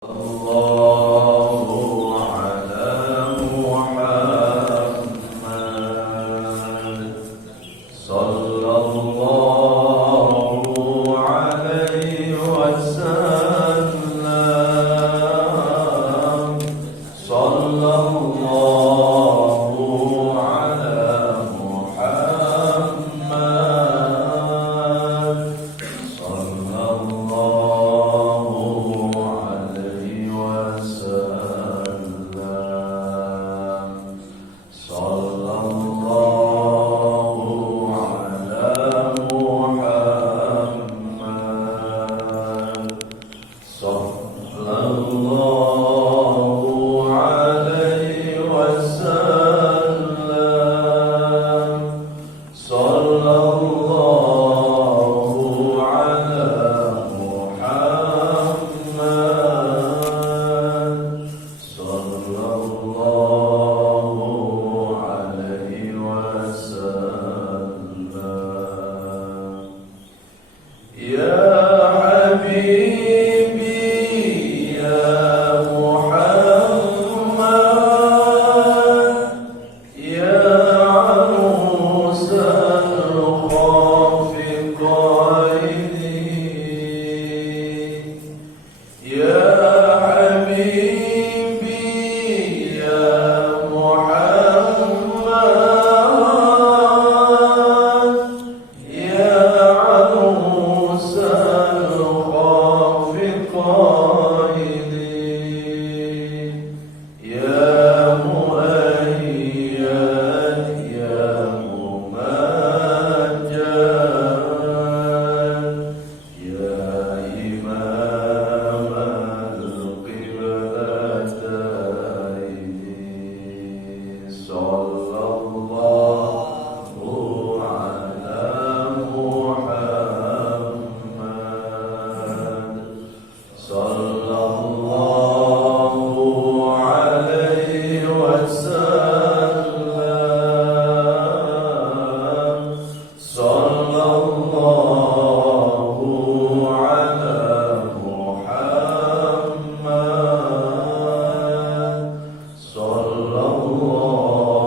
الله على محمد صلى الله عليه وسلم صلى الله على محمد صلى الله عليه وسلم صلى الله على محمد صلى الله عليه وسلم صلى الله على محمد صلى الله عليه وسلم يا حبيبي يا محمد يا عروس الخافقين يا حبيبي يا محمد يا عروس الخافقين يا مؤيد يا ممجد يا إمام القبلتين صلى الله على محمد صلى الله عليه وسلم صلى الله على محمد صلى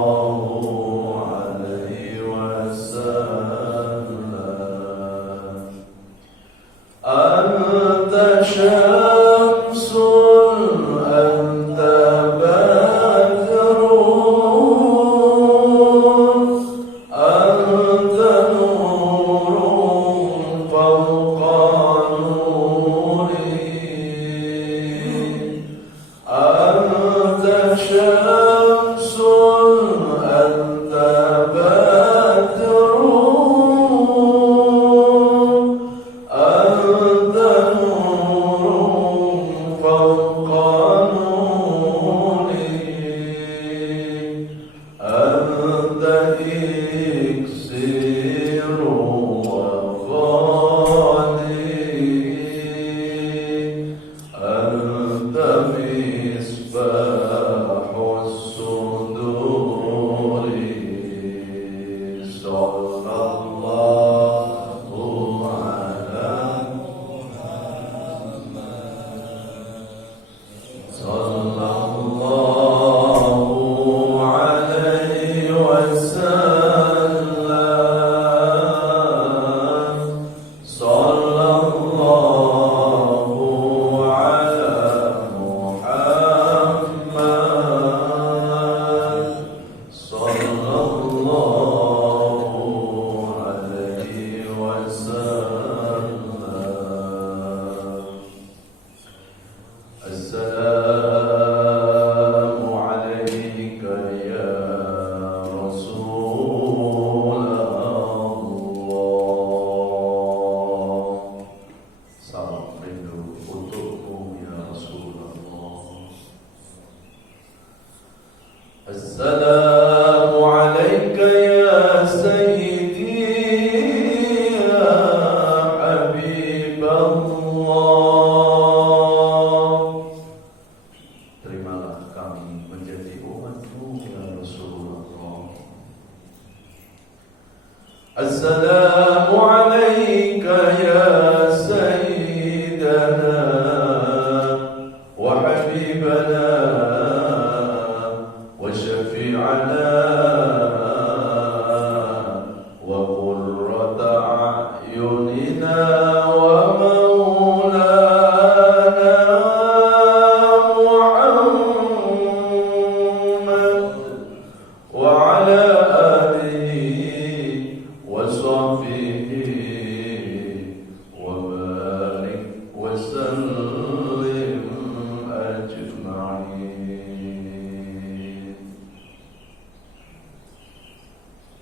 الله عليه وسلم أنت شمس أنت بدر أنت نور فوق نوري أنت شمس أنت بدر أنت نور فوق نوري أنت إكسير وغالي أنت مصباح الصدور صلى الله على صلى الله عليه وسلم صلى الله على محمد صلى الله عليه وسلم السلام عليك يا رسول الله salam rindu untukmu ya Rasulullah السلام عليك يا سيدي يا حبيب الله terimalah kami menjadi umatmu ya Rasulullah Assalamu alayka ya sayyidana wa وحبيبنا وشفيعنا وقرة أعيننا ومولانا محمد وعلى آله وصحبه وبارك وسلم أجمعين.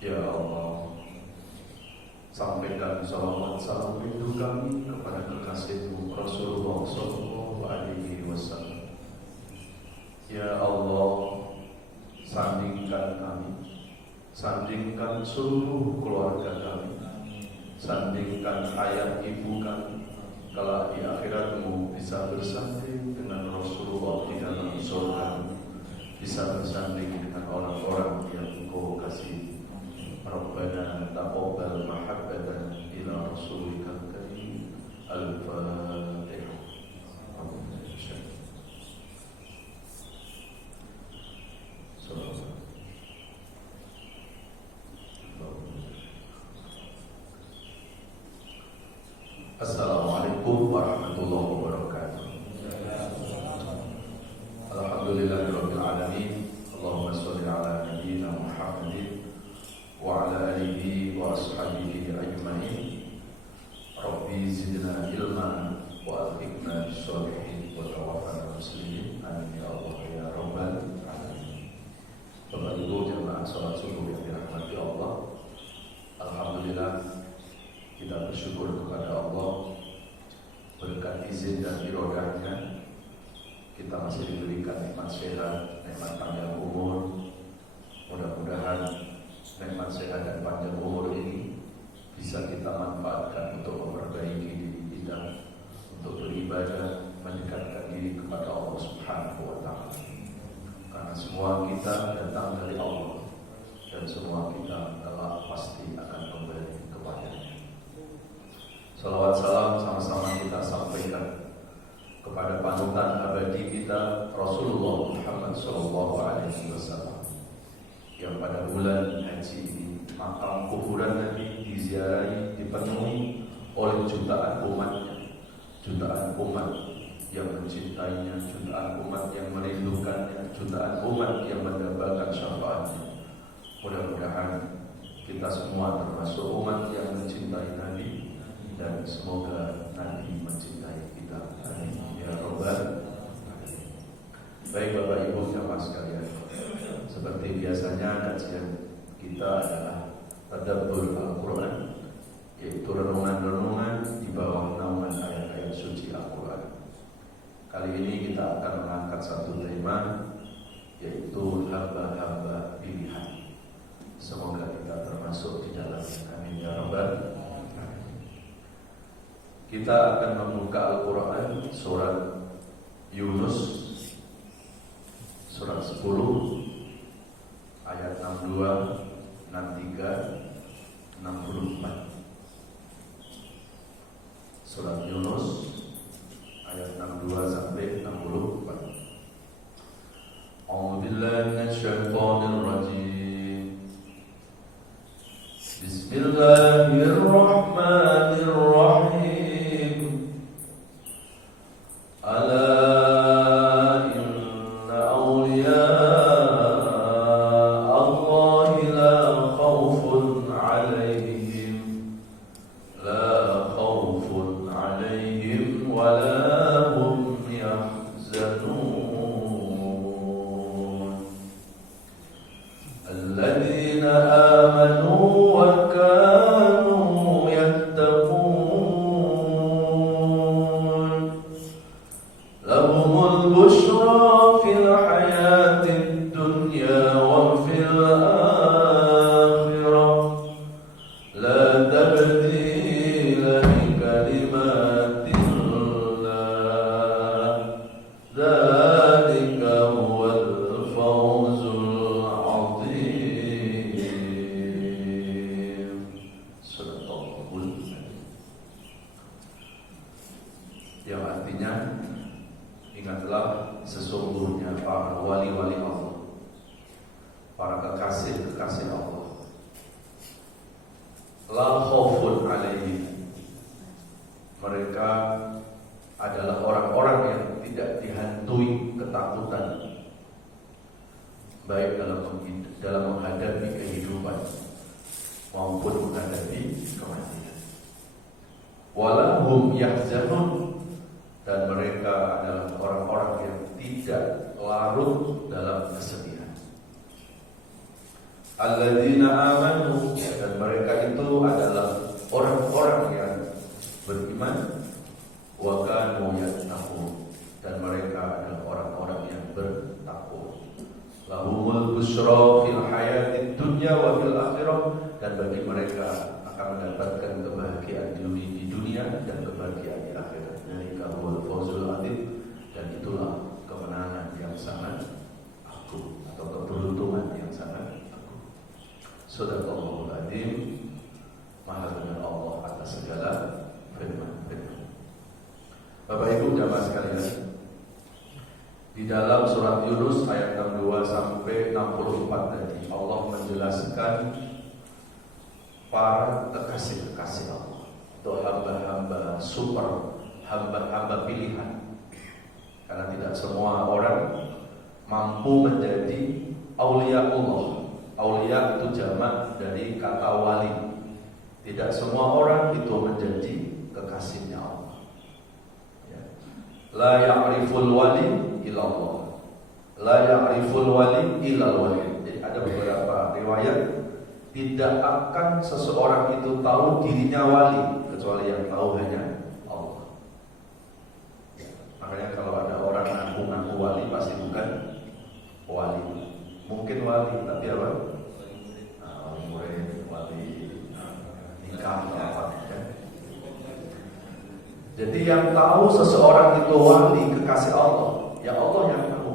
Ya Allah, sampaikan salawat salam rindu kami kepada kekasih-Mu Rasulullah Sallallahu Alaihi Wasallam. Ya Allah, sandingkan kami, sandingkan seluruh keluarga kami, sandingkan ayah ibu kami, kelak di akhirat-Mu bisa bersanding dengan Rasulullah di dalam surga, bisa bersanding dengan orang-orang yang Engkau kasih. Rabbana taqabbal mahabbatan ila rasulika karim. Al-Fatihah. Assalamualaikum warahmatullahi wabarakatuh. Alhamdulillahirabbil alamin. Allahumma shalli ala nabiyyina Muhammadin wa ala alihi wa ashabihi ajma'in. Rabbi zidna ilma wa alhiqna bis-shalihin wa tawaffana muslimin. Amin ya Allah ya rabbal alamin. Bapak Ibu jemaah salat subuh yang dirahmati Allah, alhamdulillah kita bersyukur kepada Allah berkat izin dan irodahnya kita masih diberikan nikmat sehat, nikmat panjang umur. Mudah-mudahan nikmat sehat dan panjang umur ini bisa kita manfaatkan untuk memperbaiki diri kita, untuk beribadah, mendekatkan diri kepada Allah Subhanahu wa Ta'ala. Karena semua kita datang dari Allah dan semua kita telah pasti akan kembali kepadanya. Salawat salam sama-sama kita sampaikan kepada panutan abadi kita Rasulullah Muhammad Sallallahu Alaihi Wasallam, yang pada bulan haji ini makam kuburan Nabi diziarahi, dipenuhi oleh jutaan umatnya, jutaan umat yang mencintainya, jutaan umat yang merindukannya, jutaan umat yang mendapatkan syafaatnya. Mudah-mudahan kita semua termasuk umat yang mencintai Nabi, dan semoga Nabi mencintai kita. Amin ya Rabbal alamin. Baik Bapak Ibu jamaah sekalian, seperti biasanya kajian kita adalah tadabbur Al-Quran, yaitu renungan-renungan di bawah naungan ayat-ayat suci Al-Quran. Kali ini kita akan mengangkat satu tema, yaitu hamba-hamba pilihan. Semoga kita termasuk di dalamnya. Amin ya Rabbal alamin. Kita akan membuka Al-Quran surat Yunus, surat 10 ayat 62, 63, 64. Surat Yunus ayat 62 sampai 64. A'udzubillahi minasyaitonir rajim. Bismillahirrahmanirrahim. Ala yang artinya, ingatlah sesungguhnya para wali-wali Allah, para kekasih-kekasih Allah, la khaufun alaihim, mereka adalah orang-orang yang tidak dihantui ketakutan, baik dalam menghadapi kehidupan maupun menghadapi kematian. Walahum yahzanun, dan mereka adalah orang-orang yang tidak larut dalam kesedihan. Alladzina amanu, dan mereka itu adalah orang-orang yang beriman, wa kanu yattaqun, dan mereka adalah orang-orang yang bertakwa. Lahumul busra fil hayatid dunya wa fil akhirah, dan bagi mereka akan mendapatkan kebahagiaan di dunia dan kebahagiaan di akhirat. Dzalika huwal fawzul adzim, dan itulah kemenangan yang sangat agung atau keberuntungan yang sangat agung. Shadaqallahul adzim. Maha benar Allah atas segala firman-firman. Bapak Ibu jamaah sekalian, di dalam surat Yunus ayat 62 sampai 64 tadi Allah menjelaskan para kekasih-kekasih Allah atau hamba-hamba super, hamba-hamba pilihan. Karena tidak semua orang mampu menjadi aulia Allah. Aulia itu jamak dari kata wali. Tidak semua orang itu menjadi kekasihnya Allah. La ya'riful wali illallah, la ya'riful wali illal wali. Jadi ada beberapa riwayat, tidak akan seseorang itu tahu dirinya wali kecuali yang tahu hanya Allah. Makanya kalau ada orang ngaku-ngaku wali, pasti bukan wali. Mungkin wali, tapi apa? Wali murid, wali nikah, apa ya. Jadi yang tahu seseorang itu wali, kekasih Allah, ya Allah yang tahu.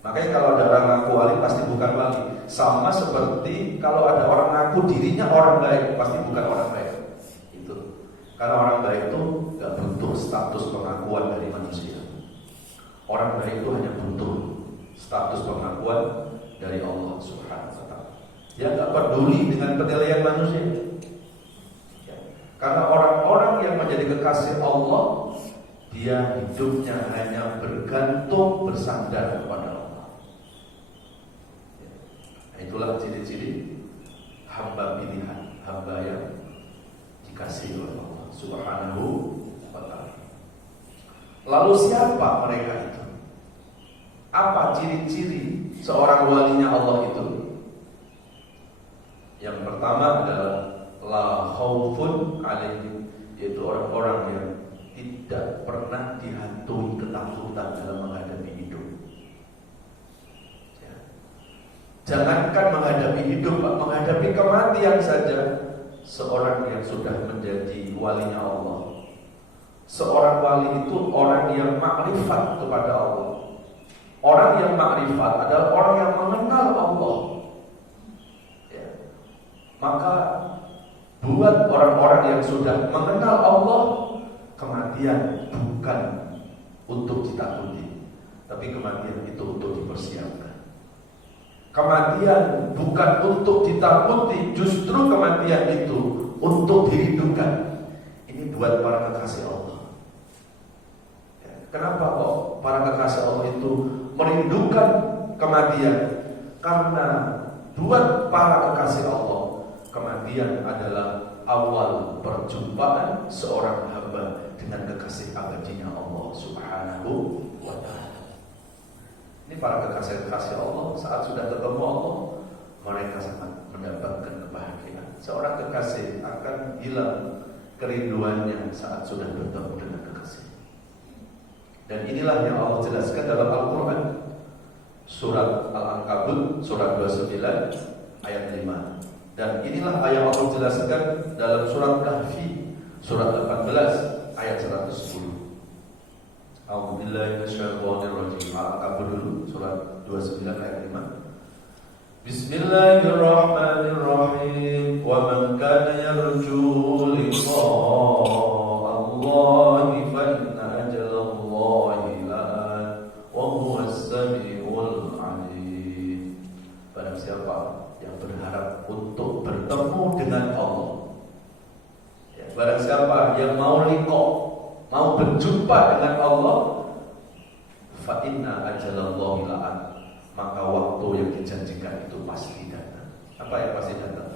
Makanya kalau ada orang ngaku wali, pasti bukan wali. Sama seperti kalau ada orang ngaku dirinya orang baik, pasti bukan orang baik. Itu karena orang baik itu gak butuh status pengakuan dari manusia. Orang baik itu hanya butuh status pengakuan dari Allah Subhanahu wa ta'ala. Dia gak peduli dengan penilaian manusia. Karena orang-orang yang menjadi kekasih Allah, dia hidupnya hanya bergantung, bersandar kepada Allah. Itulah ciri-ciri hamba pilihan, hamba yang dikasihi oleh Allah Subhanahu wa ta'ala. Lalu siapa mereka itu? Apa ciri-ciri seorang walinya Allah itu? Yang pertama adalah la khaufun alaihim, yaitu orang-orang yang tidak pernah dihantui ketakutan dalam menghadapi hidup. Ya. Jangankan menghadapi hidup, menghadapi kematian saja, seorang yang sudah menjadi walinya Allah, seorang wali itu orang yang makrifat kepada Allah. Orang yang makrifat adalah orang yang mengenal Allah. Ya. Maka buat orang-orang yang sudah mengenal Allah, kematian bukan untuk ditakuti, tapi kematian itu untuk dipersiapkan. Kematian bukan untuk ditakuti, justru kematian itu untuk dirindukan. Ini buat para kekasih Allah. Kenapa kok para kekasih Allah itu merindukan kematian? Karena buat para kekasih Allah, kematian adalah awal perjumpaan seorang hamba dengan kekasih abadinya Allah Subhanahu wa ta'ala. Ini para kekasih-kekasih Allah, saat sudah ketemu Allah, mereka sangat mendapatkan kebahagiaan. Seorang kekasih akan hilang kerinduannya saat sudah bertemu dengan kekasih. Dan inilah yang Allah jelaskan dalam Al-Quran, surat Al-Ankabut, surat 29 ayat 5. Dan inilah ayat Allah jelaskan dalam surat Kahfi, surat 18 ayat 110. A'udzubillahi minasyaitonir rajim. Al-Ankabut dulu, surat 29 ayat 5. Bismillahirrahmanirrahim. Wa man kana yarju liqa'a Allahi fa inna ajalallahi la'at berjumpa dengan Allah, fa inna ajalallahi la'at, maka waktu yang dijanjikan itu pasti datang. Apa yang pasti datang?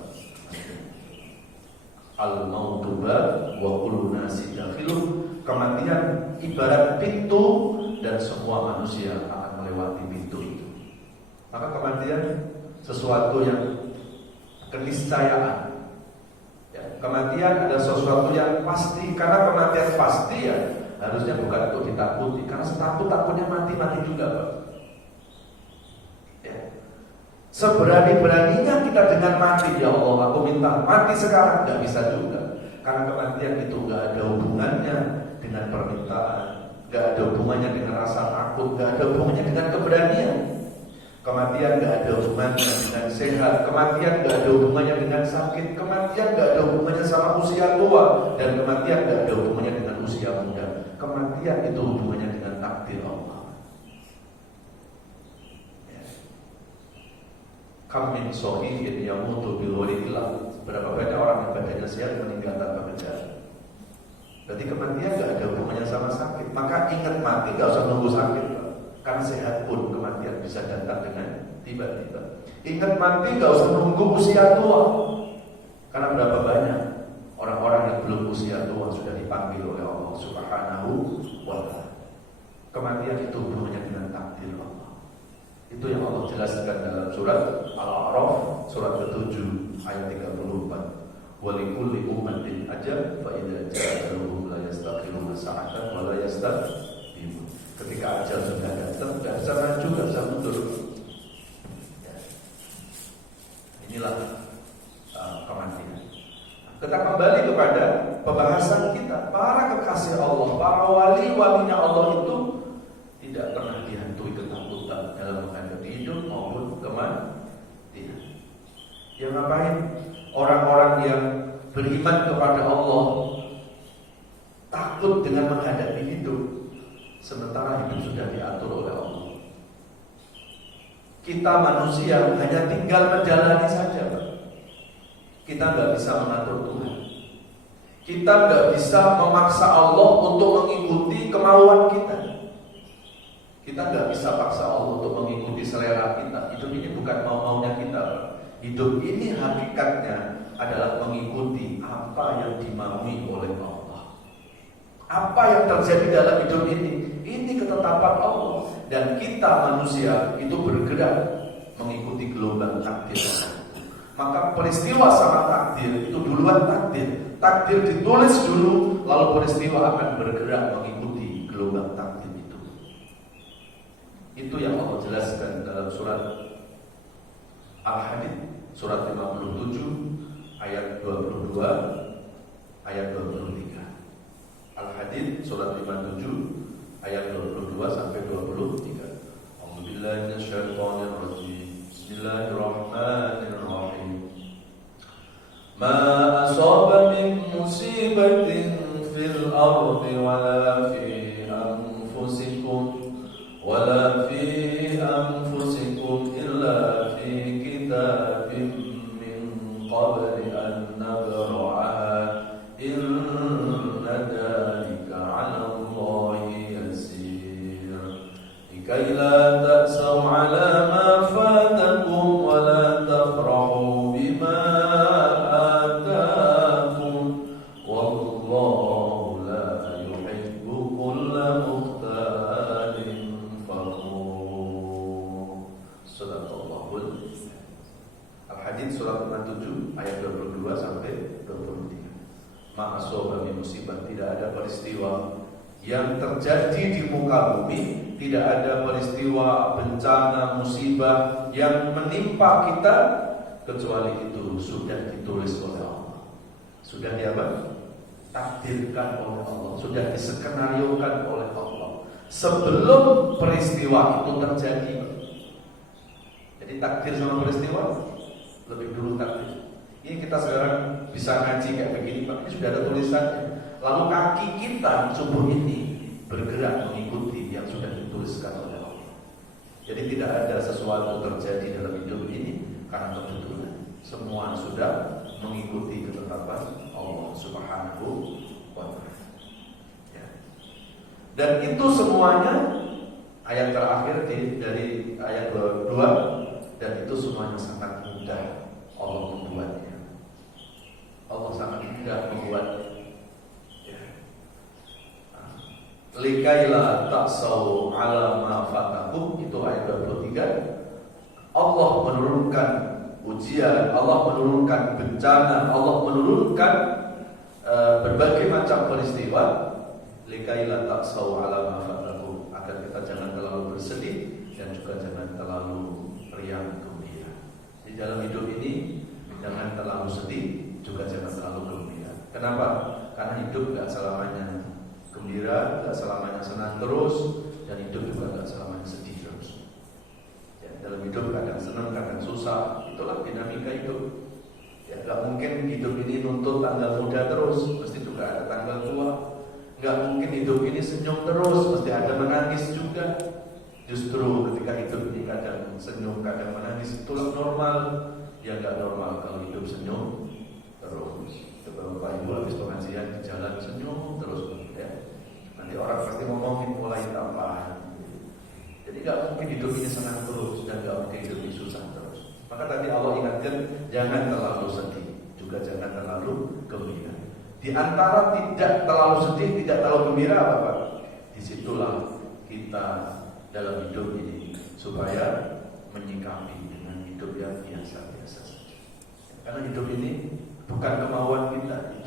Al-mautu wa kullu nasi dakhiluh. Kematian ibarat pintu dan semua manusia akan melewati pintu itu. Maka kematian sesuatu yang keniscayaan. Ya, kematian adalah sesuatu yang pasti. Karena kematian pasti ya harusnya bukan untuk ditakuti. Karena setakut-takutnya mati juga, Pak. Ya. Seberani-beraninya kita dengan mati, ya Allah aku minta mati sekarang, nggak bisa juga. Karena kematian itu nggak ada hubungannya dengan permintaan, nggak ada hubungannya dengan rasa takut, nggak ada hubungannya dengan keberanian. Kematian nggak ada hubungannya dengan sehat, kematian nggak ada hubungannya dengan sakit, kematian nggak ada hubungannya sama usia tua, dan kematian nggak ada hubungannya dengan usia muda. Kematian itu hubungannya dengan takdir Allah. Kamin sohihin yamutu bilwalillah. Berapa banyak orang yang badannya sehat meninggal tanpa gejala. Berarti kematian gak ada hubungannya sama sakit. Maka ingat mati gak usah nunggu sakit, Pak. Kan sehat pun kematian bisa datang dengan tiba-tiba. Ingat mati gak usah nunggu usia tua. Karena berapa banyak orang-orang yang belum usia tua sudah dipanggil oleh Allah Subhanahu wa ta'ala. Kematian itu hubungannya dengan takdir Allah. Itu yang Allah jelaskan dalam surat Al-A'raf surat ke-7 ayat 34. Walikulli ummatin ajal fa idza ja'a ajaluhum la yastakhiruna sa'atan wa la yastaqdimun. Ketika ajal sudah datang, tidak bisa maju, tidak bisa mundur. Ya. Inilah kematian. Kita kembali kepada pembahasan kita. Para kekasih Allah, para wali-walinya Allah itu tidak pernah dihantui ketakutan dalam menghadapi hidup maupun kematian. Yang ngapain? Orang-orang yang beriman kepada Allah takut dengan menghadapi hidup, sementara hidup sudah diatur oleh Allah. Kita manusia hanya tinggal menjalani saja, Pak. Kita nggak bisa mengatur Tuhan. Kita nggak bisa memaksa Allah untuk mengikuti kemauan kita. Kita nggak bisa paksa Allah untuk mengikuti selera kita. Hidup ini bukan mau-maunya kita, Pak. Hidup ini hakikatnya adalah mengikuti apa yang dimaui oleh Allah. Apa yang terjadi dalam hidup ini ketetapan Allah. Dan kita manusia itu bergerak mengikuti gelombang takdir. Maka peristiwa sama takdir itu duluan takdir. Takdir ditulis dulu, lalu peristiwa akan bergerak mengikuti gelombang takdir itu. Itu yang Allah jelaskan dalam surat Al-Hadid surat 57 ayat 22 ayat 23. Al-Hadid surat 57 ayat 22 sampai 23. A'udzubillahi minasyaitonir rajim. Bismillahirrahmanirrahim. Ma asaba min musibatin fil ardi wala fi anfusikum wala fi anfusikum illa fi kitabim min qabli an nabra'aha inna dhalika 'ala Allahi yasir likay la ta'saw 'ala ma fatakum wa la tafrahu bima atakum wallahu la yuhibbu kulla mukhtalin fakhur. Sadaqallahul Al-Hadid surat 57 ayat 22 sampai 23. Ma'asoba min musibah, tidak ada peristiwa yang terjadi di muka bumi, tidak ada peristiwa bencana musibah yang menimpa kita kecuali itu sudah ditulis oleh Allah. Sudah takdirkan oleh Allah, sudah diskenariokan oleh Allah sebelum peristiwa itu terjadi. Jadi takdir sama peristiwa lebih dulu takdir. Ini kita sekarang bisa ngaji kayak begini, Pak. Ini sudah ada tulisannya. Lalu kaki kita subuh ini bergerak mengikuti yang sudah dituliskan oleh Allah. Jadi tidak ada sesuatu terjadi dalam hidup ini karena kebetulan. Semua sudah mengikuti ketetapan Allah Subhanahu wa ta'ala. Ya. Dan itu semuanya ayat terakhir dari ayat 22, dan itu semuanya sangat mudah Allah membuatnya. Allah sangat mudah membuatnya. Ya. Likaila ta'sau ala ma fatakum, itu ayat 23. Allah menurunkan ujian, Allah menurunkan bencana, Allah menurunkan berbagai macam peristiwa. Likaila ta'sau ala ma fatakum, agar kita jangan terlalu bersedih dan juga jangan terlalu riang gembira. Di dalam hidup ini jangan terlalu sedih, juga jangan terlalu gembira. Kenapa? Karena hidup gak selamanya gembira, gak selamanya senang terus, dan hidup juga gak selamanya sedih terus. Ya, dalam hidup kadang senang, kadang susah. Itulah dinamika hidup. Ya, gak mungkin hidup ini nuntut tanggal muda terus, pasti juga ada tanggal tua. Gak mungkin hidup ini senyum terus, mesti ada menangis juga. Justru ketika hidup ini kadang senyum, kadang menangis, itulah normal. Ya gak normal kalau hidup senyum terus. Bapak Ibu habis pengajian di jalan senyum terus, ya. Nanti orang pasti ngomongin mulai tambahan. Jadi gak mungkin hidup ini senang terus, dan gak mungkin hidup ini susah terus. Maka tadi Allah ingatkan, jangan terlalu sedih, juga jangan terlalu gembira. Di antara tidak terlalu sedih, tidak terlalu gembira apa Pak? Disitulah kita dalam hidup ini supaya menyikapi dengan hidup yang biasa-biasa saja. Karena hidup ini bukan kemauan kita,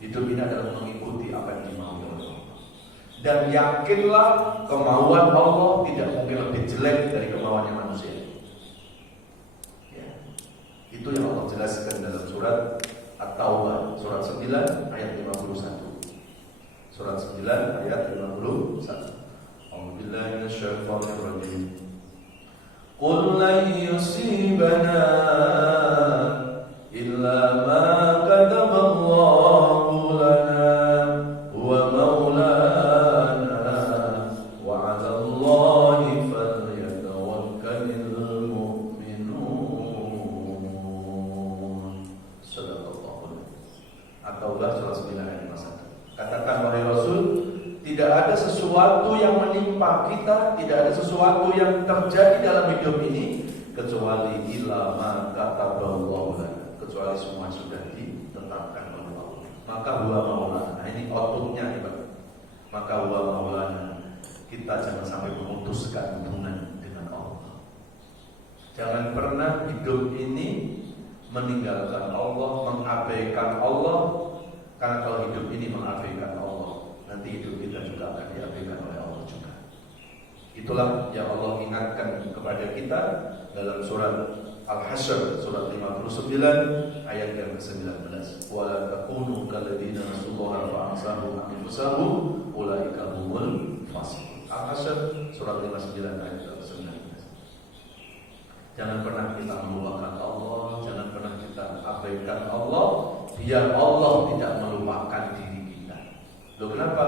hidup ini adalah mengikuti apa yang dimaui oleh Allah. Dan yakinlah kemauan Allah tidak mungkin lebih jelek dari kemauannya manusia. Ya. Itu yang Allah jelaskan dalam surat At-Taubah, surat 9 ayat 51. Surat 9 ayat 51. A'udzubillahi minasyaitonir rajim. Qul lan yusibana illa ma kataballahu lana huwa maulana wa 'ala Allahi falyatawakkalul mu'minun. At-Taubah surah 9 ayat 51. Katakan wahai Rasul, tidak ada sesuatu yang menimpa kita, tidak ada sesuatu yang terjadi dalam hidup ini kecuali illa ma kataballahu lana, kecuali semua sudah ditetapkan oleh Allah. Maka huwa maulana. Nah, ini outputnya nih Pak. Maka huwa maulana. Kita jangan sampai memutuskan hubungan dengan Allah. Jangan pernah hidup ini meninggalkan Allah, mengabaikan Allah. Karena kalau hidup ini mengabaikan Allah, nanti hidup kita juga akan diabaikan oleh Allah juga. Itulah yang Allah ingatkan kepada kita dalam surat Al-Hasyr, surat 59 ayat yang ke-19. Wala takunu kalladzina nasullaha fa ansahum anfusahum ulaika humul fasiqun. Al-Hasyr surat 59 ayat ke-19. Jangan pernah kita melupakan Allah, jangan pernah kita abaikan Allah, biar Allah tidak melupakan diri kita. Loh kenapa?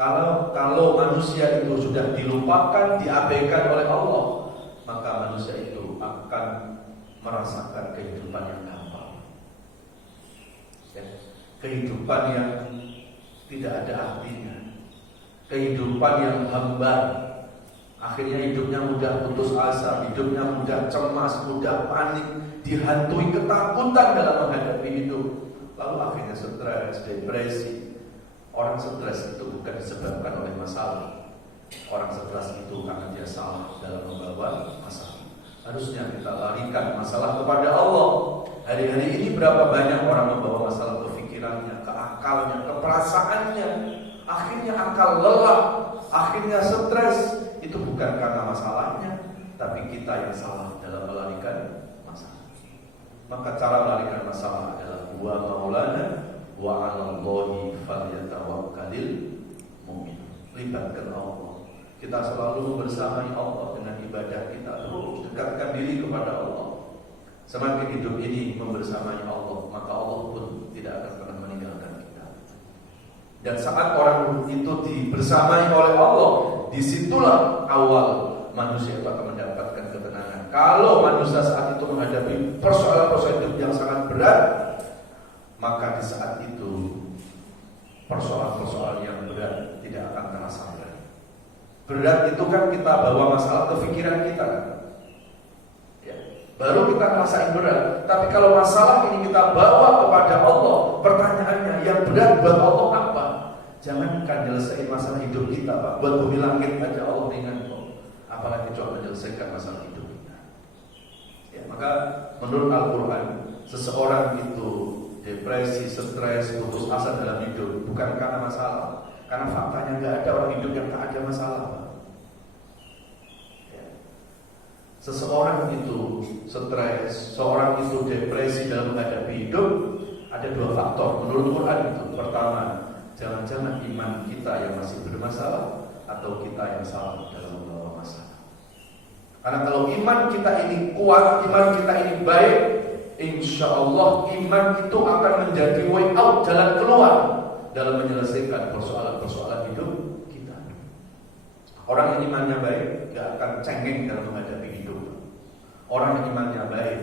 Kalau manusia itu sudah dilupakan, diabaikan oleh Allah, maka manusia itu akan merasakan kehidupan yang gampang, ya. Kehidupan yang tidak ada artinya, kehidupan yang hambar. Akhirnya hidupnya mudah putus asa, hidupnya mudah cemas, mudah panik, dihantui ketakutan dalam menghadapi hidup. Lalu akhirnya stres, depresi. Orang stres itu bukan disebabkan oleh masalah. Orang stres itu karena dia salah dalam membawa masalah. Harusnya kita larikan masalah kepada Allah. Hari-hari ini berapa banyak orang membawa masalah ke pikirannya, ke akalnya, ke perasaannya. Akhirnya akal lelah, akhirnya stres. Itu bukan karena masalahnya, tapi kita yang salah dalam melarikan masalah. Maka cara melarikan masalah adalah wa maulana wa 'ala Allahi falyatawakkalul mu'minun. Libatkan Allah. Kita selalu bersamai Allah dengan ibadah kita, terus dekatkan diri kepada Allah. Semakin hidup ini membersamai Allah, maka Allah pun tidak akan pernah meninggalkan kita. Dan saat orang itu dibersamai oleh Allah, disitulah awal manusia itu akan mendapatkan ketenangan. Kalau manusia saat itu menghadapi persoalan-persoalan hidup yang sangat berat, maka di saat itu persoalan-persoalan yang berat tidak akan terasa berat. Berat itu kan kita bawa masalah ke pikiran kita kan? Ya, baru kita ngerasain berat. Tapi kalau masalah ini kita bawa kepada Allah, pertanyaannya yang berat buat Allah apa? Jangankan nyelesain masalah hidup kita, Pak. Buat bumi langit aja Allah ringan kok. Apalagi coba menyelesaikan masalah hidup kita. Ya, maka menurut Al-Quran, seseorang itu depresi, stres, putus asa dalam hidup bukan karena masalah. Karena faktanya nggak ada orang hidup yang tak ada masalah, Pak. Ya. Seseorang itu stres, seorang itu depresi dalam menghadapi hidup, ada dua faktor menurut Quran itu. Pertama, jangan-jangan iman kita yang masih bermasalah atau kita yang salah dalam membawa masalah. Karena kalau iman kita ini kuat, iman kita ini baik, insya Allah iman itu akan menjadi way out, jalan keluar dalam menyelesaikan persoalan-persoalan hidup kita. Orang yang imannya baik gak akan cengeng dalam menghadapi hidup. Orang yang imannya baik,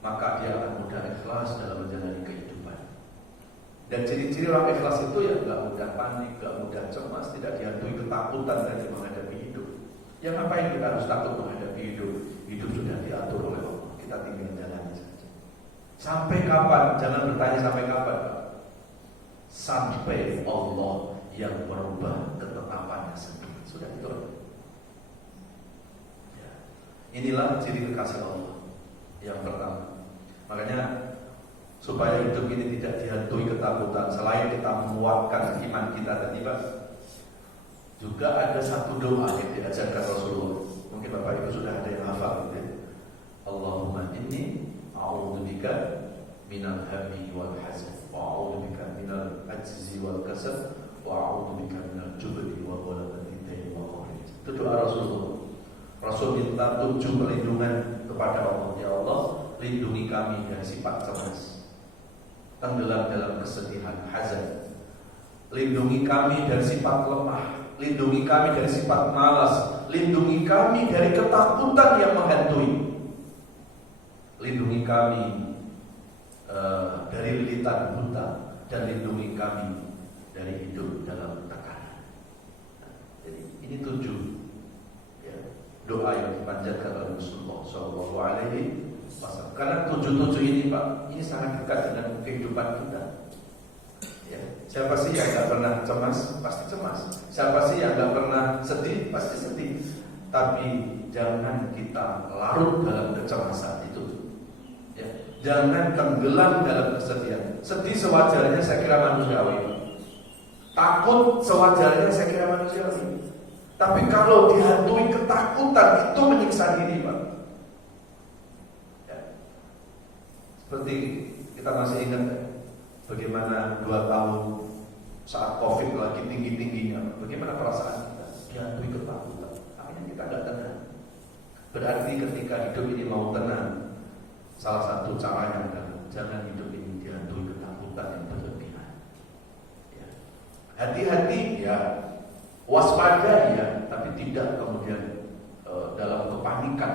maka dia akan mudah ikhlas dalam menjalani kehidupan. Dan ciri-ciri orang ikhlas itu ya gak mudah panik, gak mudah cemas, tidak dihantui ketakutan dari menghadapi hidup. Ya ngapain kita harus takut menghadapi hidup? Hidup sudah diatur oleh Allah, kita tinggal jalani saja. Sampai kapan? Jangan bertanya sampai kapan, Pak. Sampai Allah yang merubah ketetapannya sendiri. Sudah itu. Ya. Inilah ciri kekasih Allah yang pertama. Makanya supaya hidup ini tidak dihantui ketakutan, selain kita menguatkan iman kita tadi, Pak, juga ada satu doa yang diajarkan Rasulullah. Mungkin Bapak Ibu sudah ada yang hafal gitu ya. Allahumma inni a'udzubika minal hammi wal hazan wa a'udzubika minal ajzi wal kasal wa a'udzubika minal jubni wa ghalabati ad-dain wa qahri. Itu doa Rasulullah. Rasul minta 7 perlindungan kepada Allah. Ya Allah, lindungi kami dari sifat cemas, tenggelam dalam kesedihan, hazan. Lindungi kami dari sifat lemah, lindungi kami dari sifat malas, lindungi kami dari ketakutan yang menghantui, lindungi kami dari lilitan buta, dan lindungi kami dari hidup dalam tekanan. Jadi ini 7 ya, doa yang dipanjatkan oleh Rasulullah SAW. Karena 7 ini, Pak, ini sangat dekat dengan kehidupan kita. Ya, siapa sih yang gak pernah cemas? Pasti cemas. Siapa sih yang gak pernah sedih? Pasti sedih. Tapi jangan kita larut dalam kecemasan itu. Ya, jangan tenggelam dalam kesedihan. Sedih sewajarnya saya kira manusiawi. Takut sewajarnya saya kira manusiawi. Tapi kalau dihantui ketakutan, itu menyiksa diri, Pak. Ya. Seperti kita masih ingat bagaimana 2 tahun saat COVID lagi tinggi-tingginya, bagaimana perasaan kita dihantui ketakutan. Akhirnya kita tidak tenang. Berarti ketika hidup ini mau tenang, salah satu caranya adalah jangan hidup ini dihantui ketakutan yang berlebihan. Ya. Hati-hati ya, waspada ya, tapi tidak kemudian dalam kepanikan,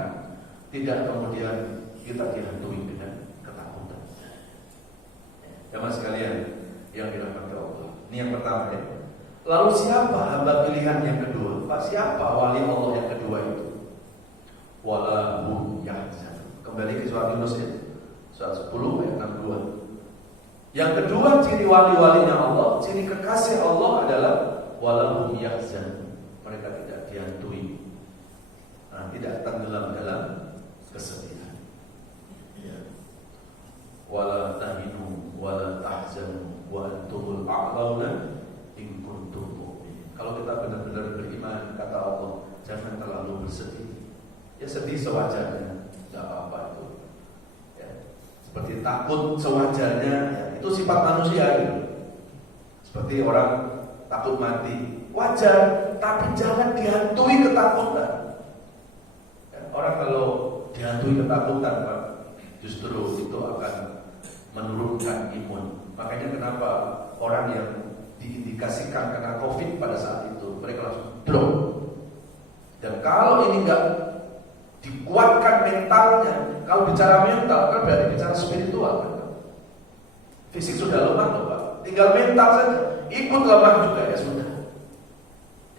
tidak kemudian kita dihantui dengan ketakutan. Jamaah sekalian yang dirahmati Allah. Ini yang pertama ya. Lalu siapa hamba pilihan yang kedua? Pak, siapa wali Allah yang kedua itu? Wala hum yahzan. Kembali ke surat Yunus ya. Surat 10 ayat 62. Yang kedua ciri wali-walinya Allah, ciri kekasih Allah adalah wala hum yahzan. Mereka tidak dihantui, tidak tenggelam dalam kesedihan. Ya. Wala tahinu wala tahzanu wa antumul a'launa in kuntum mu'minin. Kalau kita benar-benar beriman, kata Allah, jangan terlalu bersedih. Ya sedih sewajarnya, tidak apa-apa itu. Ya. Seperti takut sewajarnya, ya, itu sifat manusia gitu. Seperti orang takut mati, wajar, tapi jangan dihantui ketakutan. Ya, orang kalau dihantui ketakutan, Pak, justru itu akan menurunkan imun. Makanya kenapa orang yang diindikasikan kena COVID pada saat itu, mereka langsung drop. Dan kalau ini enggak dikuatkan mentalnya, kalau bicara mental kan berarti bicara spiritual kan? Fisik sudah lemah loh, Pak. tinggal mental saja, ikut lemah juga ya sudah.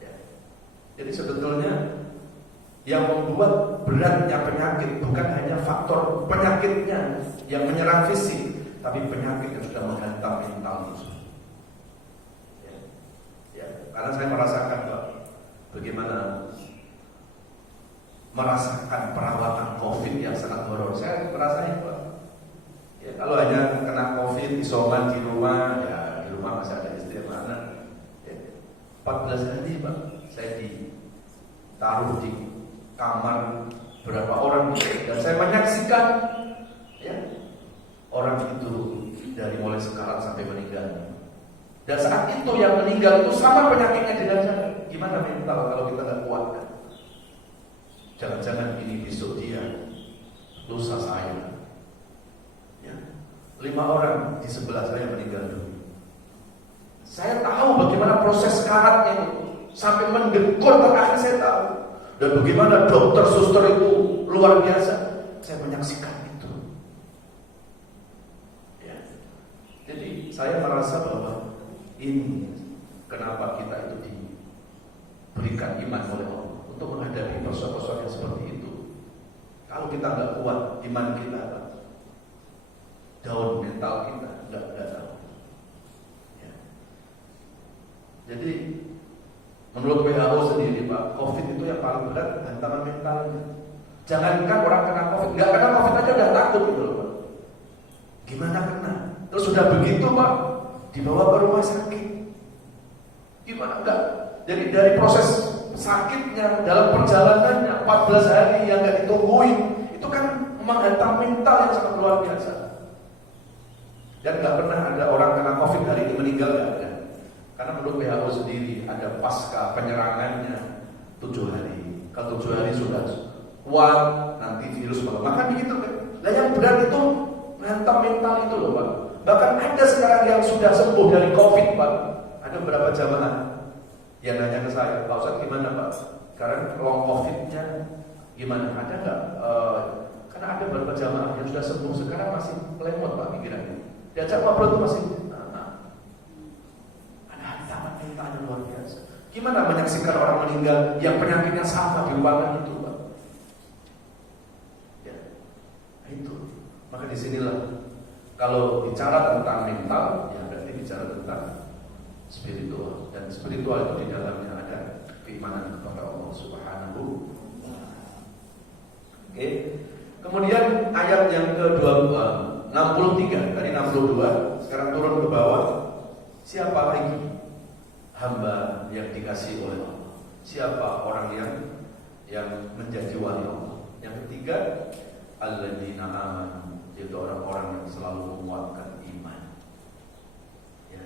Ya. Jadi sebetulnya yang membuat beratnya penyakit bukan hanya faktor penyakitnya yang menyerang fisik, tapi penyakit yang sudah menghantam mental itu. Ya, karena saya merasakan Pak, bagaimana merasakan perawatan COVID yang sangat horor. Saya merasakan Pak. Ya, kalau hanya kena COVID, isoman di rumah, ya di rumah masih ada istri dan anak. Ya, 14 hari Pak, saya ditaruh di kamar berapa orang dan saya menyaksikan ya orang itu dari mulai sekarang sampai meninggal. Dan saat itu yang meninggal itu sama penyakitnya dengan saya. Gimana mental kalau kita nggak kuat kan? Jangan-jangan ini besok dia, lusa saya. Ya, 5 orang di sebelah saya meninggal dulu. Saya tahu bagaimana proses karatnya itu sampai mendekur terakhir saya tahu. Dan bagaimana dokter suster itu luar biasa. Saya menyaksikan itu. Ya. Jadi saya merasa bahwa ini kenapa kita itu diberikan iman oleh Allah untuk menghadapi persoalan-persoalan yang seperti itu. Kalau kita nggak kuat iman kita, down mental kita nggak tahu. Ya. Jadi menurut WHO sendiri Pak, COVID itu yang paling berat hantaman mentalnya. Jangankan orang kena COVID, nggak kena COVID aja udah takut gitu loh Pak. Gimana kena? Terus sudah begitu Pak, dibawa ke rumah sakit. Gimana enggak? Jadi dari proses sakitnya, dalam perjalanannya 14 hari yang nggak ditungguin, itu kan menghantam mental yang sangat luar biasa. Dan nggak pernah ada orang kena COVID hari ini meninggal, nggak ada. Karena menurut WHO sendiri ada pasca penyerangannya 7 hari. Kalau 7 hari sudah kuat, nanti virus makan begitu kan. Nah yang berat itu menghantam mental itu loh Pak. Bahkan ada sekarang yang sudah sembuh dari COVID Pak. Ada beberapa jamaah yang nanya ke saya, Pak Ustaz gimana Pak? Sekarang long COVID-nya gimana? Ada nggak? Karena ada beberapa jamaah yang sudah sembuh sekarang masih lemot Pak pikirannya. Diajak ngobrol itu masih tanya luar biasa. Gimana menyaksikan orang meninggal yang penyakitnya sama di ruangan itu, Pak? Ya, itu. Maka disinilah kalau bicara tentang mental, ya berarti bicara tentang spiritual. Dan spiritual itu di dalamnya ada keimanan kepada Allah Subhanahu. Oke. Kemudian ayat yang ke-63 tadi 62, sekarang turun ke bawah. Siapa lagi hamba yang dikasihi oleh Allah? Siapa orang yang menjadi wali Allah? Yang ketiga, alladzina amanu, yaitu orang-orang yang selalu menguatkan iman. Ya.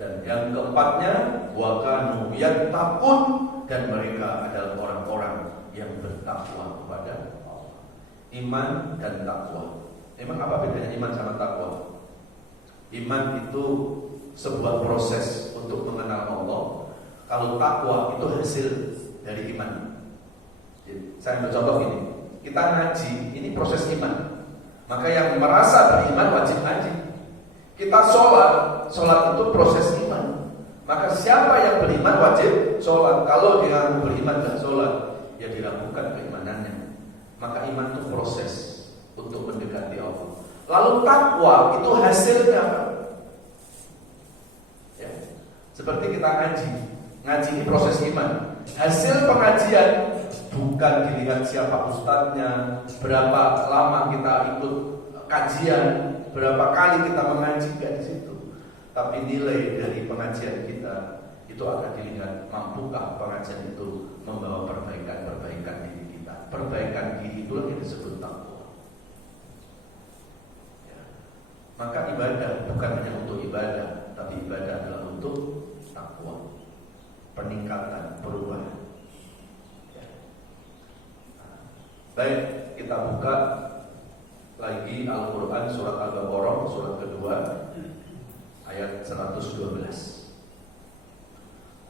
Dan yang keempatnya, wa kanu yattaqun, dan mereka adalah orang-orang yang bertakwa kepada Allah. Iman dan takwa. Emang apa bedanya iman sama takwa? Iman itu sebuah proses untuk mengenal Allah. Kalau takwa itu hasil dari iman. Jadi, saya ambil contoh ini. Kita ngaji, ini proses iman. Maka yang merasa beriman wajib ngaji. Kita sholat itu proses iman. Maka siapa yang beriman wajib sholat. Kalau dia beriman dan sholat, ya diragukan keimanannya. Maka iman itu proses untuk mendekati Allah. Lalu takwa itu hasilnya. Seperti kita ngaji ini proses iman. Hasil pengajian bukan dilihat siapa ustadznya, berapa lama kita ikut kajian, berapa kali kita mengaji, gak di situ. Tapi nilai dari pengajian kita itu akan dilihat mampukah pengajian itu membawa perbaikan diri kita. Perbaikan diri itu yang disebut takwa. Ya. Maka ibadah bukan hanya untuk ibadah, tapi ibadah adalah untuk takwa, peningkatan, perubahan. Ya. Baik, kita buka lagi Al-Quran surat Al-Baqarah, surat kedua, ayat 112.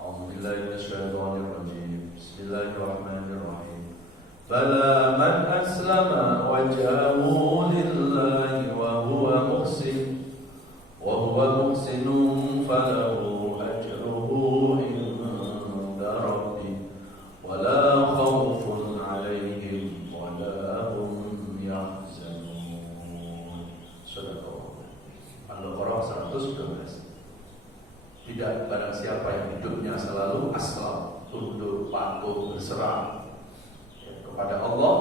A'udzubillahi minasyaitonirrajim. Bismillahirrahmanirrahim. Bala man aslama wajhahu lillahi wa huwa muhsin barang siapa yang hidupnya selalu aslam, tunduk, patuh, berserah kepada Allah,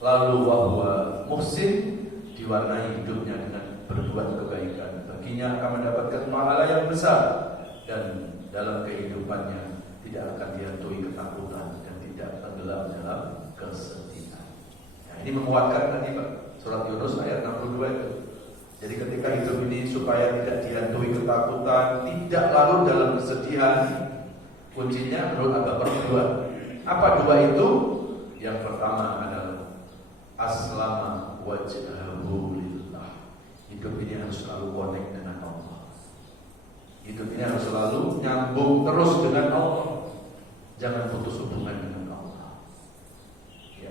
lalu wahwa muhsin, diwarnai hidupnya dengan berbuat kebaikan, baginya akan mendapatkan pahala yang besar, dan dalam kehidupannya tidak akan dihantui ketakutan dan tidak tenggelam dalam kesedihan. Nah, ini menguatkan tadi Pak, surat Yunus ayat 62 itu. Jadi ketika hidup ini supaya tidak dihantui ketakutan, tidak larut dalam kesedihan, kuncinya menurut agama dua. Apa dua itu? Yang pertama adalah aslama wajhahu lillah. Hidup ini harus selalu connect dengan Allah. Hidup ini harus selalu nyambung terus dengan Allah. Jangan putus hubungan dengan Allah. Ya.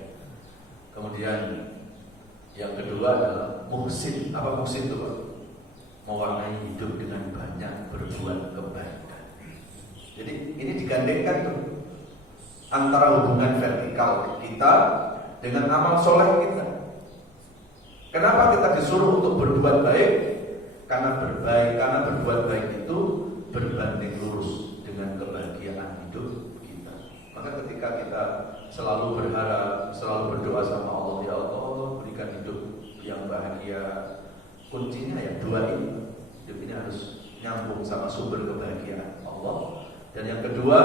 Kemudian yang kedua adalah muhsin. Apa muhsin itu Pak? Mewarnai hidup dengan banyak berbuat kebaikan. Jadi ini digandengkan tuh antara hubungan vertikal kita dengan amal soleh kita. Kenapa kita disuruh untuk berbuat baik? Karena berbuat baik itu berbanding lurus dengan kebahagiaan hidup kita. Maka ketika kita selalu berharap, selalu berdoa sama Allah, ya Allah berikan hidup yang bahagia, kuncinya ya dua ini. Hidup ini harus nyambung sama sumber kebahagiaan Allah. Dan yang kedua,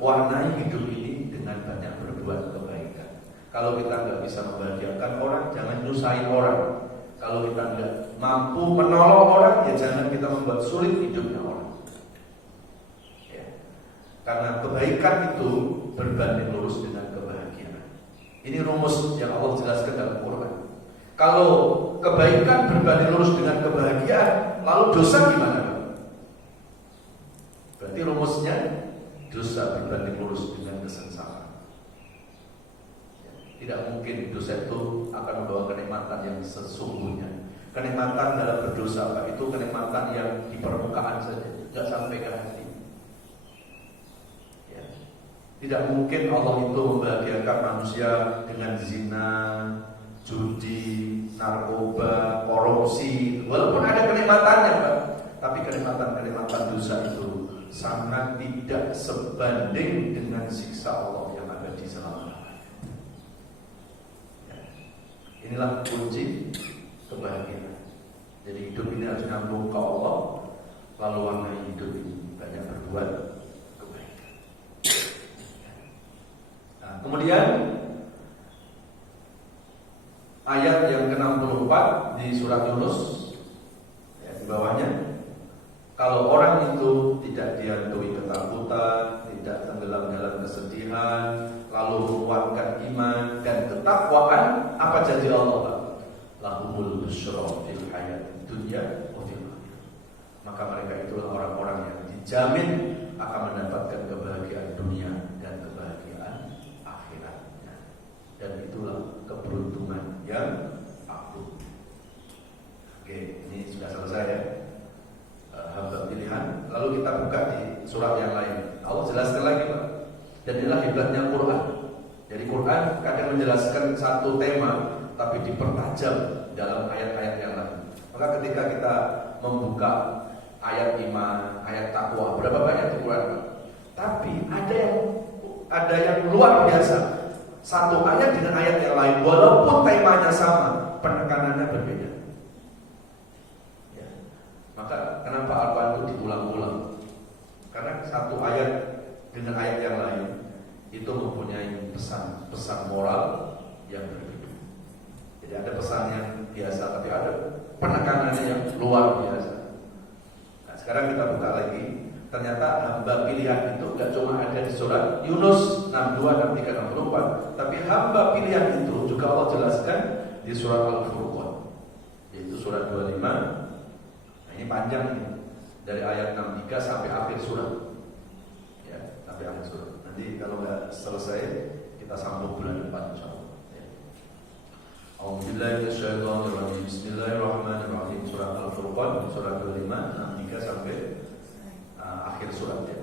warnai hidup ini dengan banyak berbuat kebaikan. Kalau kita nggak bisa membahagiakan orang, jangan nyusahin orang. Kalau kita nggak mampu menolong orang, ya jangan kita membuat sulit hidupnya orang. Ya. Karena kebaikan itu berbanding lurus dengan kebahagiaan. Ini rumus yang Allah jelaskan dalam Quran. Kalau kebaikan berbanding lurus dengan kebahagiaan, lalu dosa gimana? Berarti rumusnya dosa berbanding lurus dengan kesengsaraan. Tidak mungkin dosa itu akan membawa kenikmatan yang sesungguhnya. Kenikmatan dalam berdosa Pak, itu kenikmatan yang di permukaan saja, tidak sampai ke hati. Ya. Tidak mungkin Allah itu membahagiakan manusia dengan zina, judi, narkoba, korupsi. Walaupun ada kenikmatannya Pak, tapi kenikmatan-kenikmatan dosa itu sangat tidak sebanding dengan siksa Allah yang ada di selama. Inilah kunci kebahagiaan. Jadi hidup ini harus nyambung ke Allah, lalu warnai hidup ini banyak berbuat kebaikan. Nah, kemudian ayat yang ke-64 di surat Yunus, ya, di bawahnya, kalau orang itu tidak dihantui ketakutan, tidak tenggelam dalam kesedihan, lalu menguatkan iman dan ketakwaan, apa janji Allah? Lahumul busyra fil hayatid dunya wa fil akhirah. Maka mereka itulah orang-orang yang dijamin akan mendapatkan kebahagiaan dunia dan kebahagiaan akhiratnya. Dan itulah keberuntungan yang agung. Oke, ini sudah selesai ya. Hamba pilihan. Lalu kita buka di surat yang lain. Allah jelaskan lagi Pak. Dan inilah hebatnya Quran. Jadi Quran kadang menjelaskan satu tema, tapi dipertajam dalam ayat-ayat yang lain. Maka ketika kita membuka ayat iman, ayat takwa, berapa banyak di Quran? Tapi ada yang luar biasa. Satu ayat dengan ayat yang lain, walaupun temanya sama, penekanannya berbeda. Ya. Maka kenapa Al-Quran itu diulang-ulang? Karena satu ayat dengan ayat yang lain itu mempunyai pesan moral yang berbeda. Jadi ada pesan yang biasa, tapi ada penekanannya yang luar biasa. Nah, sekarang kita buka lagi. Ternyata hamba pilihan itu gak cuma ada di surat Yunus 62, 63, 64, tapi hamba pilihan itu juga Allah jelaskan di surat Al-Furqan, yaitu surat 25. Nah, ini panjang ini, dari ayat 63 sampai akhir surat. Ya, sampai akhir surat. Nanti kalau nggak selesai kita sambung bulan depan insyaallah. Ya. A'udzubillahi minasyaitonirrajim. Bismillahirrahmanirrahim. Surat Al-Furqan surat 25, 63 sampai akhir suratnya.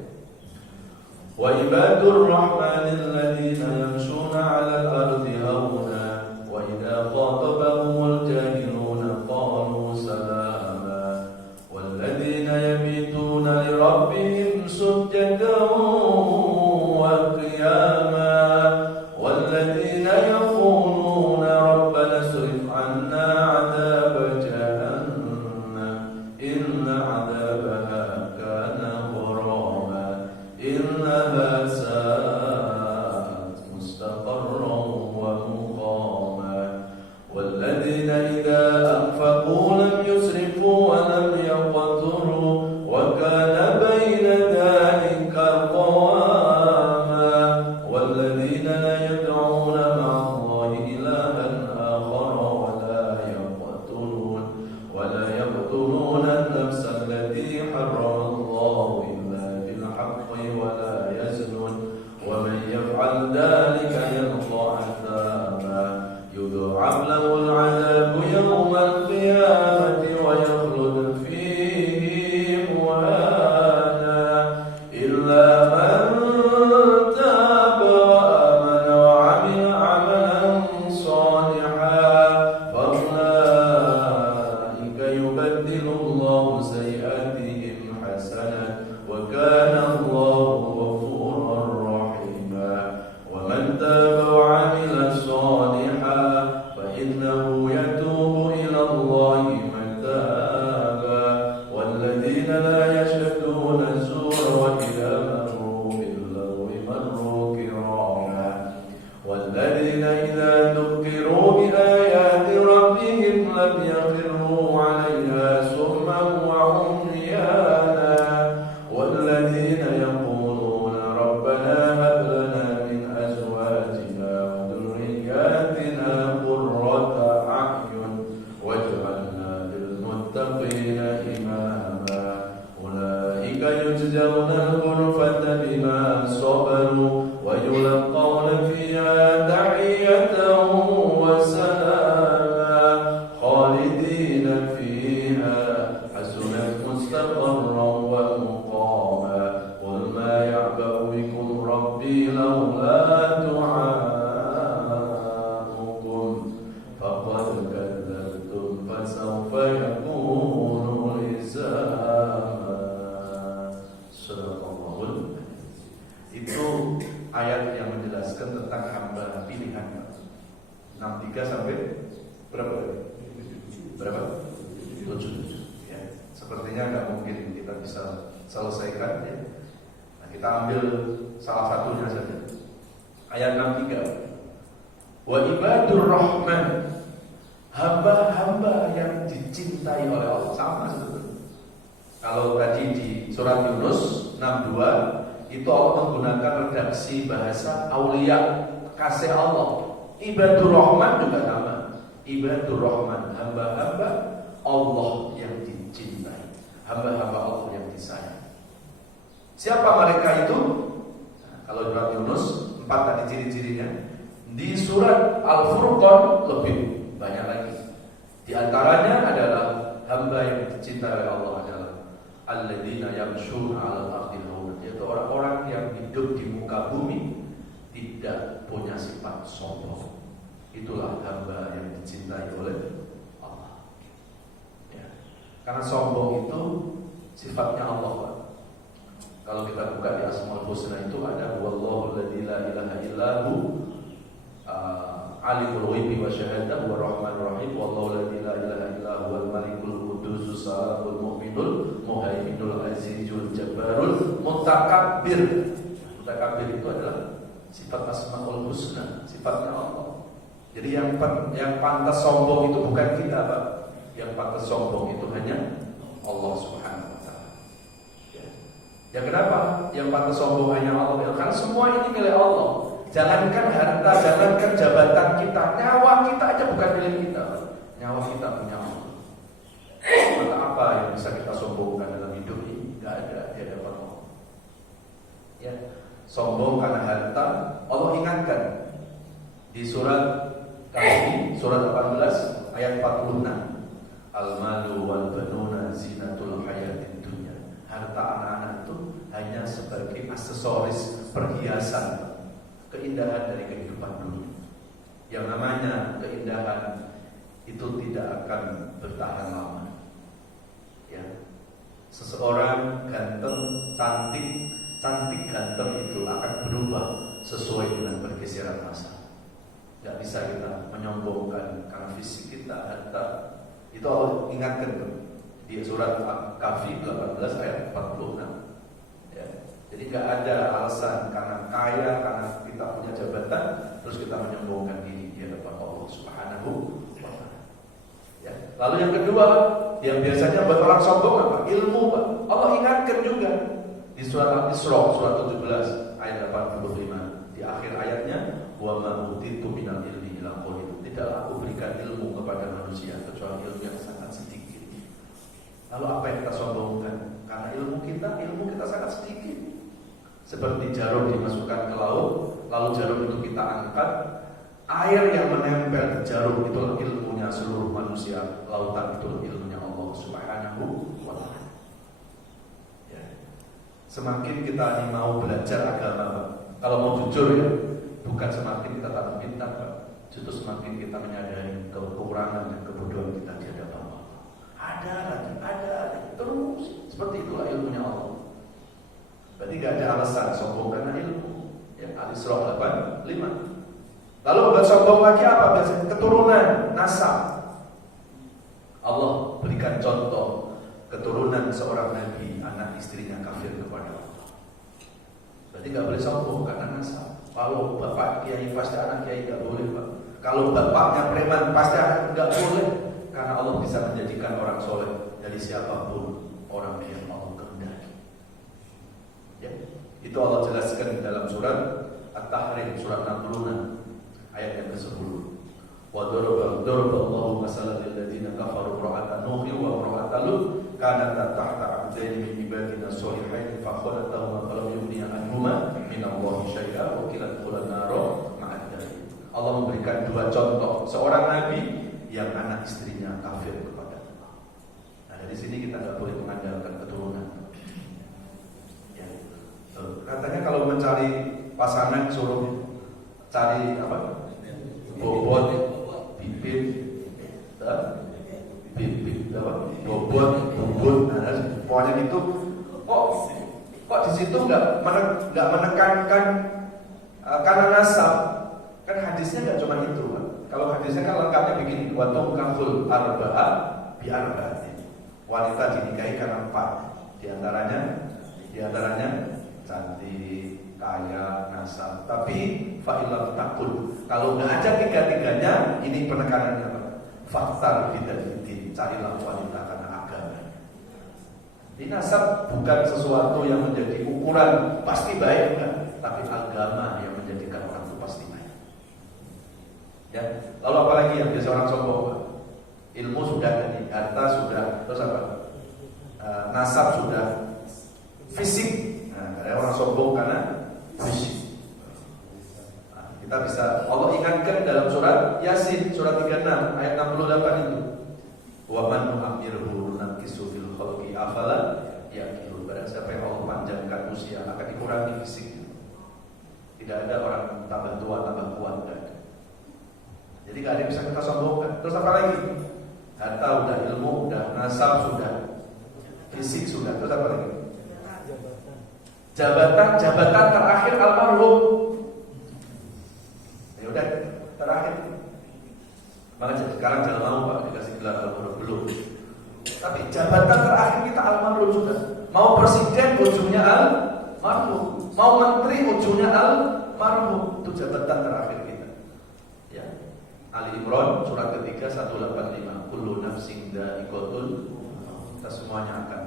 Wa ibadur rahmanil ladzina yamshuna 'alal ardi hauna wa idza khatabahumul jahiluna qalu salama wal ladzina yabituna li rabbihim مستقرا ومقاما والذين إذا أنفقوا لم يسرفوا ولم يقتروا وكان بين ذلك قواما والذين لا يدعون مع الله إلها آخر ولا يقتلون النفس التي حرم الله إلا بالحق ولا يزنون ومن يفعل ذلك يلقى عذابا يضاعف له العذاب يوم القيامة ويخلد فيه مهانا إلا من تاب وآمن وعمل عملا صالحا فأولئك يبدل الله سيئاتهم حسنات وكان الله غفورا رحيما ومن تاب وعمل صالحا فإنه يتوب إلى الله متابا والذين لا يشهدون الزور وإذا مروا باللغو مروا كراما والذين إذا ذكروا بآيات ربهم لم يخروا عليها سما وعميانا والذين يقولون ربنا هب لنا من أزواجنا وذرياتنا قرة أعين واجعلنا للمتقين إماما أولئك يجزون الغرفة بما صبروا ويلقون فيها تحية وسلاما خالدين فيها حسنت مستقرا ومقاما قل ما يعبأ بكم ربي لولا دعاؤكم فقد كذبتم فسوف يكون لزاما. Sadaqallahul. Itu ayat yang menjelaskan tentang hamba pilihan. 63 sampai berapa? Berapa? 7 ya. Sepertinya nggak mungkin kita bisa selesaikan ya. Nah, kita ambil salah satunya saja. Ayat 63. Wa ibadur rahman, hamba-hamba yang dicintai oleh Allah. Sama sebetulnya. Kalau tadi di surat Yunus 62 itu Allah menggunakan redaksi bahasa aulia, kasih Allah. Ibadur rahman juga sama. Ibadur rahman, hamba-hamba Allah yang dicintai, hamba-hamba Allah yang disayang. Siapa mereka itu? Nah, kalau surat Yunus 4 tadi ciri-cirinya. Di surat Al-Furqan lebih banyak lagi. Di antaranya adalah hamba yang dicintai oleh Allah adalah alladzina yamshuna 'alal ardi hauna, yaitu orang-orang yang hidup di muka bumi tidak punya sifat sombong. Itulah hamba yang dicintai oleh Allah ya. Karena sombong itu sifatnya Allah Pak. Kalau kita buka di Asmaul Husna itu ada wallahu alladzi la ilaha illahu alimul ghaibi wa syahadah wa rahmanur rahim wallahu alladzi la ilaha illahu wal malikul quddus salamul mu'minul muhaiminul azizul jabbarul mutakabbir. Mutakabbir itu adalah sifat Asmaul Husna, sifatnya Allah. Jadi yang pantas sombong itu bukan kita Pak. Yang pantas sombong itu hanya Allah Subhanahu wa taala. Ya kenapa? Yang pantas sombong hanya Allah. Ya, karena semua ini milik Allah. Jangankan harta, jangankan jabatan kita, nyawa kita aja bukan milik kita. Nyawa kita punya Allah. Maka apa yang bisa kita sombongkan dalam hidup ini? Tidak ada di hadapan Allah. Ya, sombong karena harta. Allah ingatkan di surat Kahfi, surat 18 ayat 46. Al-malu wal banuna zinatul hayatid dunya. Harta anak-anak itu hanya sebagai aksesoris, perhiasan, keindahan dari kehidupan dunia. Yang namanya keindahan itu tidak akan bertahan lama. Ya. Seseorang ganteng, cantik ganteng itu akan berubah sesuai dengan pergeseran masa. Tidak bisa kita menyombongkan karena fisik kita, harta. Itu Allah ingatkan di surat Kahfi 18 ayat 46. Ya. Jadi nggak ada alasan karena kaya, karena kita punya jabatan, terus kita menyombongkan diri di hadapan Allah Subhanahu wa Ta'ala. Ya. Lalu yang kedua, yang biasanya buat orang sombong apa? Ilmu, Pak. Allah ingatkan juga di surat Al-Isra surat 17 ayat 85. Di akhir ayatnya, wa ma utitu minal ilmi illa qalil. Tidaklah aku berikan ilmu kepada manusia kecuali ilmu yang sangat sedikit. Lalu apa yang kita sombongkan? Karena ilmu kita sangat sedikit. Seperti jarum dimasukkan ke laut, lalu jarum itu kita angkat, air yang menempel di jarum itulah ilmunya seluruh manusia. Lautan itu ilmunya Allah Subhanahu wa Ta'ala. Ya. Semakin kita ini mau belajar agama, kalau mau jujur ya, bukan semakin kita tak pintar, Pak. Justru semakin kita menyadari kekurangan dan kebodohan kita di hadapan Allah. Ada lagi, terus seperti itulah ilmunya Allah. Berarti gak ada alasan sombong karena ilmu. Ya, Al-Isra 85. Lalu obat sombong lagi apa? Biasanya keturunan, nasab. Allah berikan contoh keturunan seorang nabi, anak istrinya kafir kepada Allah. Berarti gak boleh sombong karena nasab. Kalau bapak kiai pasti anak kiai gak boleh, Pak. Kalau bapaknya preman pasti anak gak boleh. Karena Allah bisa menjadikan orang soleh dari siapapun orang yang Allah kehendaki. Ya, itu Allah jelaskan dalam surat At-Tahrim surat 66 ayat yang ke-10. Wa daraballahu masalan lil ladzina kafaru imra'atan nuhin wa imra'atan lut kanata tahta 'abdaini min ibadina shalihain fa khalatahuma falam yughniya anhuma min Allahi syai'a wa kilahuma nar ma'ad dakhil. Allah memberikan dua contoh seorang nabi yang anak istrinya kafir kepada Allah. Nah, dari sini kita tidak boleh mengandalkan keturunan. Ya. Katanya kalau mencari pasangan suruh cari apa? Bobot, bibit, apa? Bobot, nah, pokoknya itu. Kok di situ nggak menekankan karena nasab? Kan hadisnya nggak cuma itu, Pak. Kalau hadisnya kan lengkapnya begini, wa tunkahul arba'a bi arba'atin. Wanita dinikahi karena 4. Di antaranya cantik, kaya, nasab. Tapi fa'ilam takul. Kalau nggak ada tiga-tiganya, ini penekanannya apa? Faktar bid'atin. Carilah wanita karena agama. Di nasab bukan sesuatu yang menjadi ukuran pasti baik, enggak. Tapi agama yang menjadikan orang itu pasti baik. Ya, lalu apa lagi yang biasa orang sombong? Ilmu sudah tadi, harta sudah, terus apa? Nasab sudah, fisik. Nah, ada orang sombong karena fisik. Nah, kita bisa Allah ingatkan dalam surat Yasin surat 36 ayat 68 itu. Wa man nu'ammirhu nunqisu fil khalqi afala yaqilu. Barang siapa yang Allah panjangkan usia akan dikurangi fisik. Tidak ada orang tambah tua tambah kuat, enggak. Jadi gak ada yang bisa kita sombongkan. Terus apa lagi? Harta udah, ilmu udah, nasab sudah, fisik sudah. Terus apa lagi? Jabatan terakhir almarhum. Ya udah, terakhir. Maka sekarang jangan mau, Pak, dikasih gelar almarhum belum. Tapi jabatan terakhir kita almarhum juga. Mau presiden ujungnya almarhum, mau menteri ujungnya almarhum. Itu jabatan terakhir kita. Ya. Ali Imran surat ketiga 185. Kullu nafsin dha'iqatul maut. Kita semuanya akan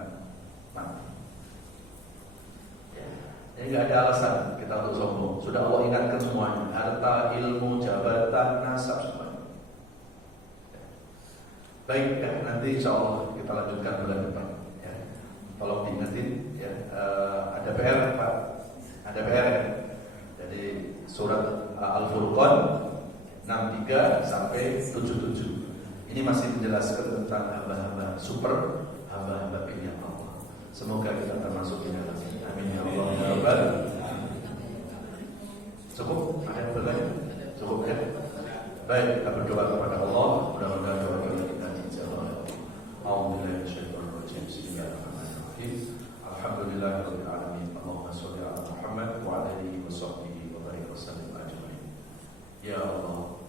mati. Ya. Jadi nggak ada alasan kita untuk sombong. Sudah Allah ingatkan semuanya. Harta, ilmu, jabatan, nasab semuanya. Ya. Baik, ya, nanti insya Allah kita lanjutkan bulan depan. Ya. Tolong diingatin. Ya. Ada PR, Pak. Ada PR. Ya. Jadi surat Al-Furqan 63 sampai 77. Ini masih menjelaskan tentang hamba-hamba super, hamba-hamba pilihan Allah. Semoga kita termasuk di dalamnya. Amin ya Allah ya Rabbal. Cukup? Ada yang bertanya? Cukup ya? Baik, kita berdoa kepada Allah. Mudah-mudahan doa kita dijawab. Alhamdulillah minasyaitonir Bismillahirrahmanirrahim. Alhamdulillahirabbil alamin. Allahumma shalli ala Muhammad wa ala alihi wa sahbihi wa barik wasallim ajmain. Ya Allah,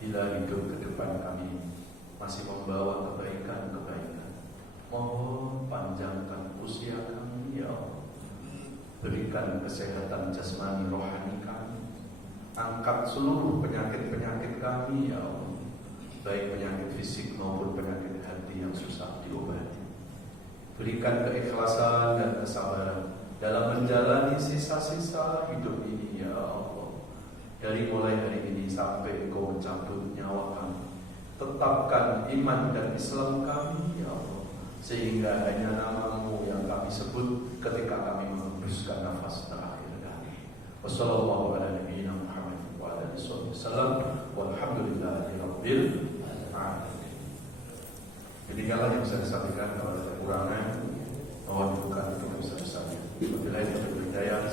bila hidup ke depan kami masih membawa kebaikan-kebaikan, mohon panjangkan usia kami, ya Allah. Berikan kesehatan jasmani rohani kami, Angkat seluruh penyakit-penyakit kami ya Allah, baik penyakit fisik maupun penyakit hati yang susah diobati. Berikan keikhlasan dan kesabaran dalam menjalani sisa-sisa hidup ini ya Allah. Dari mulai hari ini sampai Engkau mencabut nyawa kami, tetapkan iman dan Islam kami ya Allah, sehingga hanya nama-Mu yang kami sebut ketika kami menghembuskan nafas terakhir kami. Wassalamualaikum warahmatullahi wabarakatuh. Walhamdulillahirabbil alamin. Demikianlah yang bisa disampaikan. Kalau ada kekurangan mohon bukan itu besar-besarnya. Wabillahi taufiq wal hidayah.